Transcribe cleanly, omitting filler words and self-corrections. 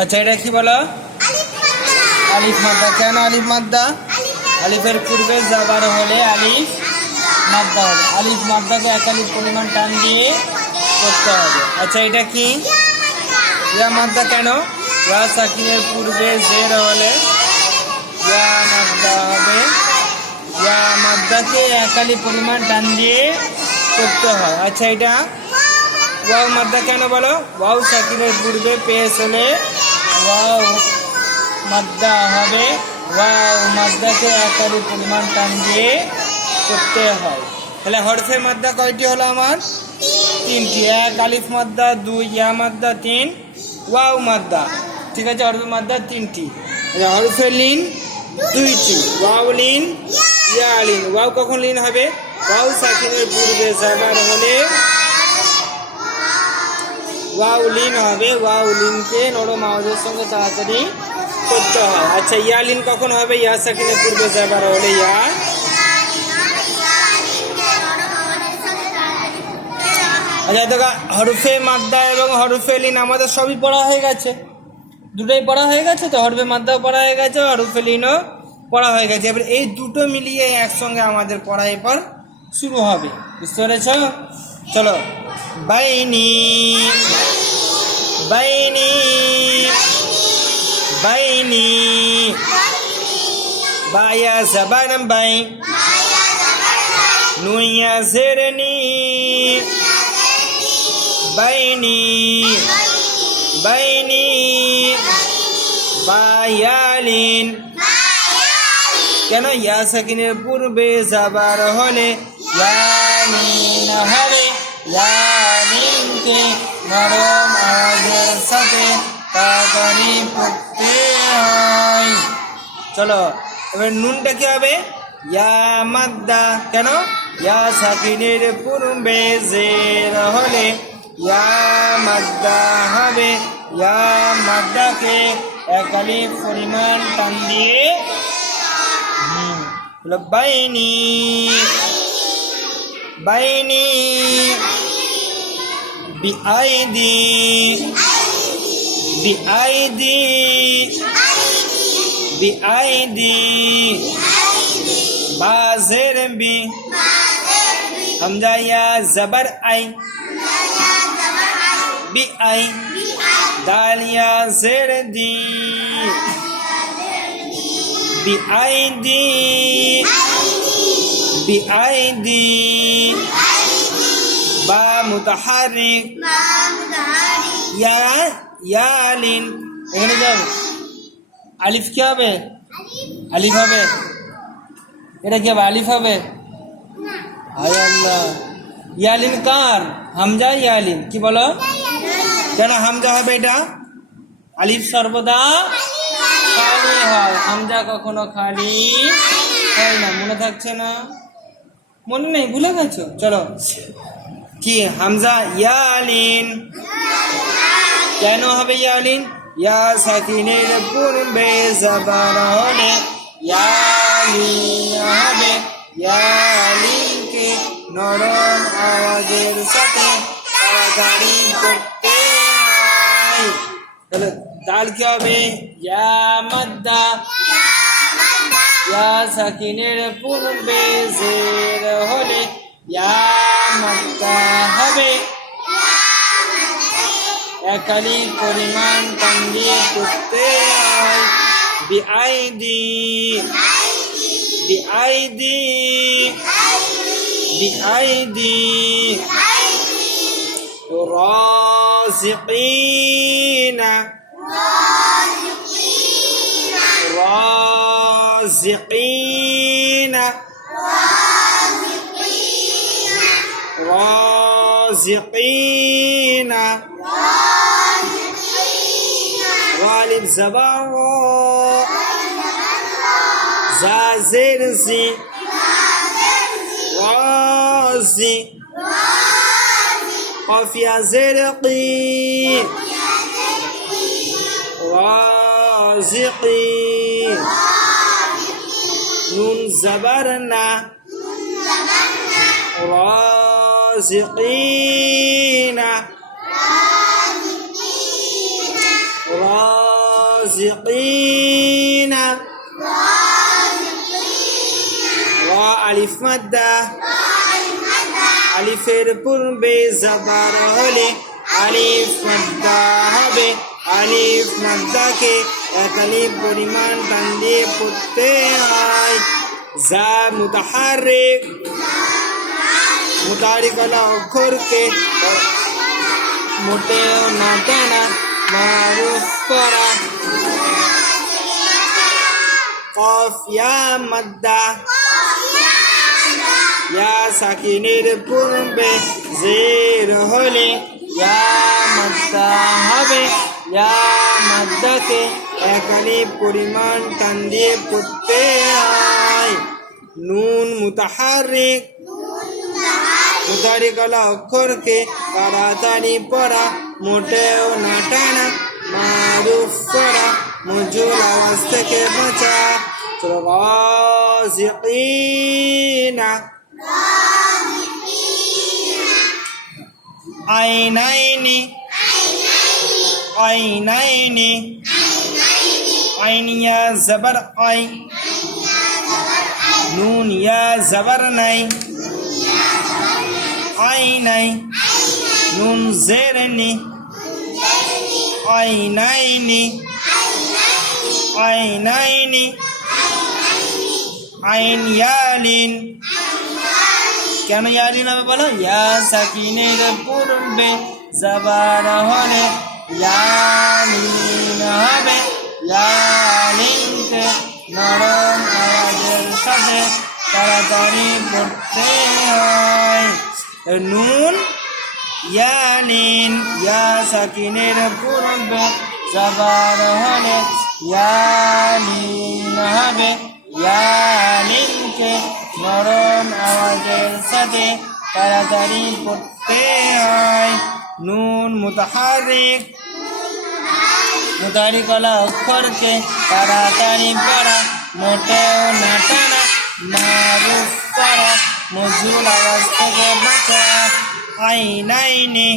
আচ্ছা এটা কি বলো? আলিফ মাদ্দা। কেন আলিফ মাদ্দা? আলিফের পূর্বে জাবার হলে আলিফ মাদ্দা হবে। আলিফ মাদ্দাকে একালিফ পরিমাণ টান দিয়ে করতে হবে। আচ্ছা এটা কি? ইয়া মাদ্দা। কেন? ইয়া সাকিনের পূর্বে জের হলে ইয়া মাদ্দা হবে। ইয়া মাদ্দাকে একালিফ পরিমাণ টান দিয়ে করতে হয়। আচ্ছা এটা ওয়াও মাদ্দা। কেন বলো? ওয়াও সাকিনের পূর্বে পেশ হলে ওয়াও মাদ্দা হবে। ওয়াও মাদ্দাকে একালিফ পরিমাণ টান দিয়ে করতে হয়। তাহলে হরফে মাদ্দা কয়টি হলো আমার? তিনটি। এক আলিফ মাদ্দা, দুই ইয়া মাদ্দা, তিন ওয়াও মাদ্দা। ঠিক আছে, হরফে মাদ্দা তিনটি। হরফে লিন দুইটি, ওয়াও লিন ইয়া লিন। ওয়াও কখন লিন হবে? ওয়াও সাকিনের পূর্বে জাবার হলে ওয়াও লিন হবে। ওয়াও লিনকে নরম আওয়াজের সঙ্গে তাড়াতাড়ি করতে হয়। আচ্ছা ইয়া লিন কখন হবে? ইয়া সাকিনের পূর্বে জাবার হলে ইয়া। আচ্ছা দেখো, হরফে মাদ্দা এবং হরফে লিন আমাদের সবই পড়া হয়ে গেছে, দুটোই পড়া হয়ে গেছে। তো হরফে মাদ্দাও পড়া হয়ে গেছে, হরফে লিনও পড়া হয়ে গেছে। এবার এই দুটো মিলিয়ে একসঙ্গে আমাদের পড়া এরপর শুরু হবে। বুঝতে পেরেছ? চলো। বাইনি বাইনি বাইনি বায়া জাবান বাই নুইয়া জেরনি বাইনি বাইনি বায়ালিন। কেন? ইয়া সাকিনের পূর্বে যাবার হলে ইয়ালিন হবে। ইয়ালিনকে নরম আওয়াজের সাথে তাড়াতাড়ি পড়তে হয়। চলো এবার নুনটা কি হবে? ইয়া মাদ্দা। কেন? ইয়া সাকিনের পূর্বে জের হলে ইয়া মাদ্দা হবে। ইয়া মাদ্দাকে একালিফ পরিমাণ টান দিয়ে বাইনি বাইনি বিআইদি বিআইদি বিআইদি বাজের বি হামজা ইয়া জবর আই বিআই দাল ইয়া জের দি বিআইদি বিআইদি বা মুতাহারিক ইয়া ইয়ালিন। এখানে যাবে আলিফ কি হবে? আলিফ হবে। এটা কি হবে? আলিফ হবে। হায় আল্লাহ, ইয়ালিন কার? হামজা ইয়ালিন। কি বলো? কেন হামজা হবে? এটা আলিফ সর্বদা খালি হয়, হামজা কখনো খালি হয় না। মনে থাকছে না? মনে নেই, ভুলে গেছো? চলো কি হামজা ইয়ালিন। কেন হবে ইয়ালিন? ইয়া সাকিনের পূর্বে জাবার হলে ইয়ালিন হবে। ইয়ালিনকে নরম আওয়াজের সাথে তাড়াতাড়ি করতে হয়। তাহলে দাল কি হবে? ইয়া মাদ্দা। ইয়া সাকিনের পূর্বে জের হলে ইয়া মাদ্দা হবে। একালিফ পরিমাণ টান দিয়ে করতে হয়। বিআইদি বিআইদি বিআইদি রাজিকিনা রাজিকিনা রাজিকিনা غالب زبان زازر زي رازي قافيا زرقي رازقي نون زبرنا رازقين রাজিকিনা রা আলিফ মাদ্দা আলিফের পূর্বে জবর হলে আলিফ মাদ্দা হবে আলিফ মাদ্দাকে এক আলিফ পরিমাণ টান দিয়ে পড়তে হয় যা মুতাহারিক মুতাহারিক হলো অক্ষরকে মোটেও না টানা মারুফ করা কফ ইয়া মাদ্দা ইয়া সাকিনের পূর্বে জের হলে ইয়া মাদ্দা হবে ইয়া মাদ্দাকে এক আলিফ পরিমাণ টান দিয়ে পড়তে হয় নুন মুতাহারিক মুতাহারিক হলো অক্ষরকে তাড়াতাড়ি পড়া মোটেও না টানা মারুফ করা মজুল আওয়াজ থেকে বাঁচা রাজিকিনা আইনাইনি আইনাইনি আইন ইয়া জবর আই নুন ইয়া জবর নাই আইনাই নুন জেরনি আইনাইনি আইনাইনি আইন ইয়ালিন কেন ইয়ালিন হবে বলো ইয়া সাকিনের পূর্বে জবর হলে ইয়ালিন হবে ইয়ালিনকে নরম আওয়াজের সাথে তাড়াতাড়ি পড়তে হয় নুন ইয়ালিন ইয়া সাকিনের পূর্বে জবর হলে ইয়ালিন হবে ইয়ালিনকে নরম আওয়াজের সাথে তাড়াতাড়ি পড়তে হয় নুন মুতাহারিক মুতাহারিক হলো অক্ষরকে তাড়াতাড়ি পড়া মোটেও না টানা মারুফ করা মজুল আওয়াজ থেকে বাঁচা আইনাইনি